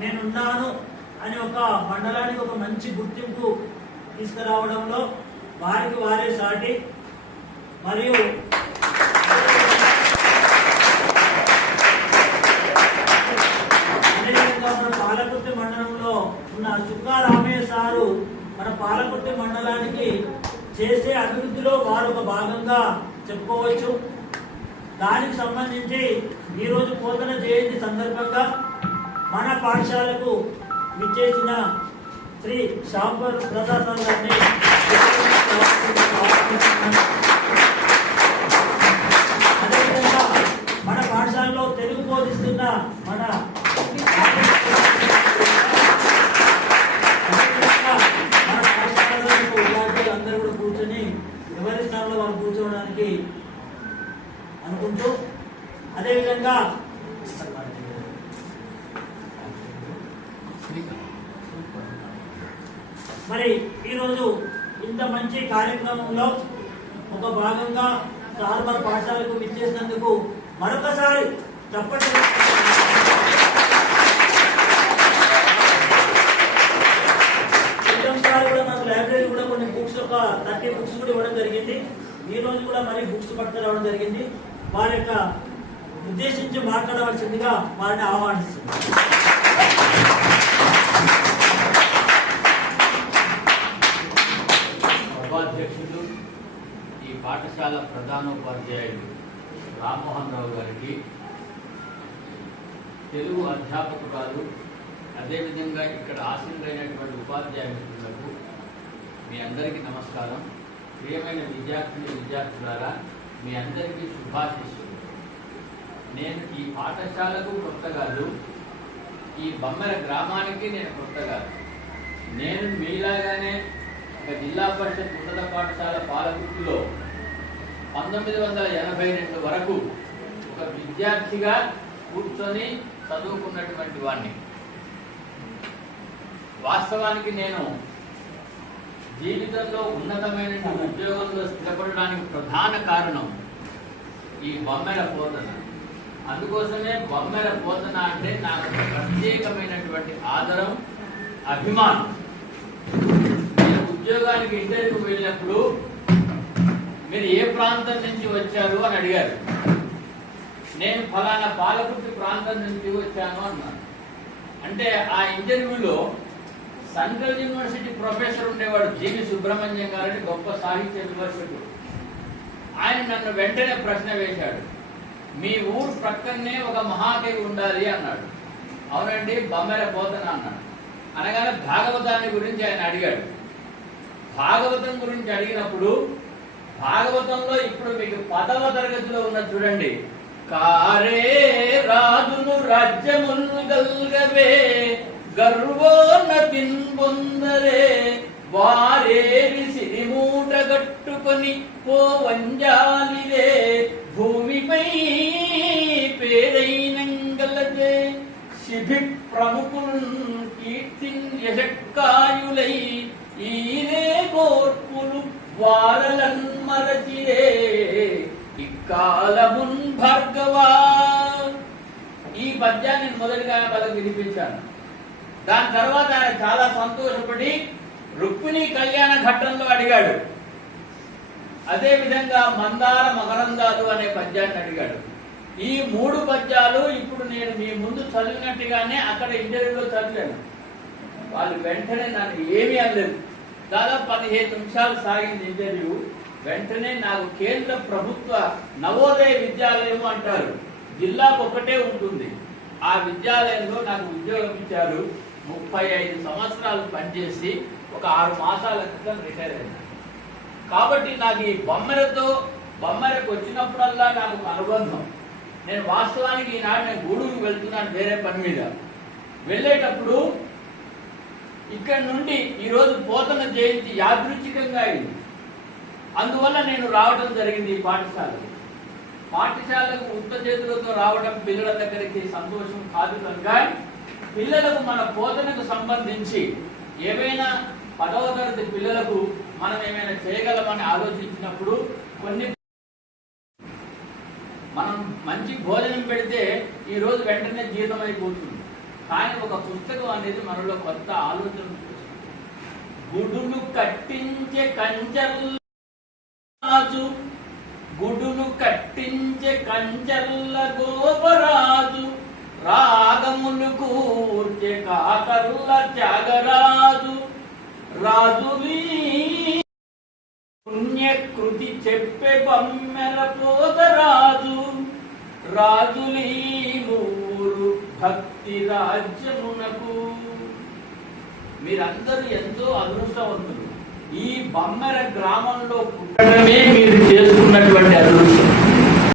నేనున్నాను అని ఒక మండలానికి ఒక మంచి గుర్తింపు తీసుకురావడంలో వారికి వారే సాటి. మరియు అదేవిధంగా మన పాలకుర్తి మండలంలో ఉన్న చుక్కా రామయ్య సారు మన పాలకుర్తి మండలానికి చేసే అభివృద్ధిలో వారు ఒక భాగంగా చెప్పుకోవచ్చు. దానికి సంబంధించి ఈరోజు పోతన జయంతి సందర్భంగా మన పాఠశాలకు విచ్చేసిన శ్రీ షాంపర్ ప్రసాద్ గారిని అదేవిధంగా మన పాఠశాలలో తెలుగు బోధిస్తున్న మన అదేవిధంగా మన పాఠశాలలో అందరూ కూడా కూర్చొని ఎవరి స్థానంలో వారు కూర్చోవడానికి అనుకుంటూ అదేవిధంగా మరి ఈరోజు ఇంత మంచి కార్యక్రమంలో ఒక భాగంగా సార్బర్ పాఠశాలకు విచ్చేసినందుకు మరొకసారి తప్పటి కూడా నాకు లైబ్రరీ కూడా కొన్ని బుక్స్ ఒక థర్టీ బుక్స్ కూడా ఇవ్వడం జరిగింది. ఈ రోజు కూడా మరి బుక్స్ పట్టుకురావడం జరిగింది. వారి యొక్క ఉద్దేశించి మాట్లాడవలసిందిగా వారిని ఆహ్వానిస్తుంది ఉపాధ్యక్షులు ఈ పాఠశాల ప్రధానోపాధ్యాయులు రామ్మోహన్ రావు గారికి తెలుగు అధ్యాపకురాలు అదేవిధంగా ఇక్కడ ఆశీనులైనటువంటి ఉపాధ్యాయ మిత్రులకు మీ అందరికీ నమస్కారం. ప్రియమైన విద్యార్థిని విద్యార్థులారా మీ అందరికీ శుభాశిస్సులు. నేను ఈ పాఠశాలకు కొత్త కాదు ఈ బొమ్మల గ్రామానికి నేను కొత్త కాదు. నేను మీలాగానే జిల్లా పరిషత్ ఉన్నత పాఠశాల పాలకుర్తిలో పంతొమ్మిది వందల ఎనభై రెండు వరకు ఒక విద్యార్థిగా కూర్చొని చదువుకున్నటువంటి వాడిని వాస్తవానికి నేను జీవితంలో ఉన్నతమైన ఉద్యోగంలో స్థిరపడడానికి ప్రధాన కారణం ఈ బొమ్మెల పోతన అందుకోసమే బొమ్మెల పోతన అంటే నాకు ప్రత్యేకమైనటువంటి ఆదరం అభిమానం. ఉద్యోగానికి ఇంటర్వ్యూకి వెళ్ళినప్పుడు మీరు ఏ ప్రాంతం నుంచి వచ్చారు అని అడిగారు. నేను ఫలానా పాలకుర్తి ప్రాంతం నుంచి వచ్చాను అన్నాను అంటే ఆ ఇంటర్వ్యూలో సెంట్రల్ యూనివర్సిటీ ప్రొఫెసర్ ఉండేవాడు జీవి సుబ్రహ్మణ్యం గారని గొప్ప సాహిత్య విమర్శకుడు. ఆయన నన్ను వెంటనే ప్రశ్న వేశాడు. మీ ఊరు ప్రక్కనే ఒక మహాకవి ఉండాలి అన్నాడు. అవునండి బొమ్మెర పోతన అన్నాడు. అనగానే భాగవతాన్ని గురించి ఆయన అడిగాడు. భాగవతం గురించి అడిగినప్పుడు భాగవతంలో ఇప్పుడు మీకు పదవ తరగతిలో ఉన్న చూడండి. కారే రాజును రాజ్యముల్ గల్గవే గర్వోన్నతిన్ పొందరే. వారేరి సిరిమూట కట్టుకొని పోవంజాలిరే భూమిపై పేరైనంగలదే. శిభి ప్రముఖుల్ కీర్తిన్ యశక్కాయులై ఈరే కోర్పులు వారలన్ మరచిరే. ఇక్కాలమున్ భర్గవా. ఈ పద్యాన్ని నేను మొదటిగా వాళ్ళకి వినిపించాను. దాని తర్వాత ఆయన చాలా సంతోషపడి రుక్మిణి కళ్యాణ ఘట్టంలో అడిగాడు. అదే విధంగా మందార మకరందాలు అనే పద్యాన్ని అడిగాడు. ఈ మూడు పద్యాలు ఇప్పుడు నేను మీ ముందు చదివినట్టుగానే అక్కడ ఇంటర్వ్యూలో చదివాను. వాళ్ళు వెంటనే నన్ను ఏమీ అనలేదు. దాదాపు పదిహేను నిమిషాలు సాగింది ఇంటర్వ్యూ. వెంటనే నాకు కేంద్ర ప్రభుత్వ నవోదయ విద్యాలయం అంటారు. జిల్లాకు ఒకటే ఉంటుంది. ఆ విద్యాలయంలో నాకు ఉద్యోగం ఇచ్చారు. ముప్పై ఐదు సంవత్సరాలు పనిచేసి ఒక ఆరు మాసాల క్రితం రిటైర్ అయ్యాను. కాబట్టి నాకు ఈ బొమ్మలతో బొమ్మరకు వచ్చినప్పుడల్లా నాకు అనుబంధం. నేను వాస్తవానికి ఈనాడు నేను గూడూరు వెళ్తున్నాను వేరే పని మీద. వెళ్ళేటప్పుడు ఇక్కడ నుండి ఈరోజు పోతన జయంతి యాదృచ్ఛికంగా అయింది. అందువల్ల నేను రావడం జరిగింది ఈ పాఠశాలకు. పాఠశాలకు ఉత్త చేతులతో రావడం పిల్లల దగ్గరికి సంతోషం కాదు కనుక పిల్లలకు మన బోధనకు సంబంధించి ఏమైనా పదవ తరగతి పిల్లలకు మనం ఏమైనా చేయగలమని ఆలోచించినప్పుడు కొన్ని మనం మంచి భోజనం పెడితే ఈరోజు వెంటనే జీతం అయిపోతుంది కానీ ఒక పుస్తకం అనేది మనలో కొత్త ఆలోచన గుడును గుడులు కట్టించే కంచర్లరాజు గుడులు కట్టించే కంచర్ల గోపరాజు రాగమును కూర్చే కాకర్ల త్యాగరాజు. రాజులీ పుణ్యకృతి చెప్పే బమ్మెర పోతరాజు. రాజులీ భక్తి రాజ్యమునకు. మీరందరూ ఎంతో అదృష్టవంతులు. ఈ బమ్మెర గ్రామంలో పుట్టడమే మీరు చేసుకున్నటువంటి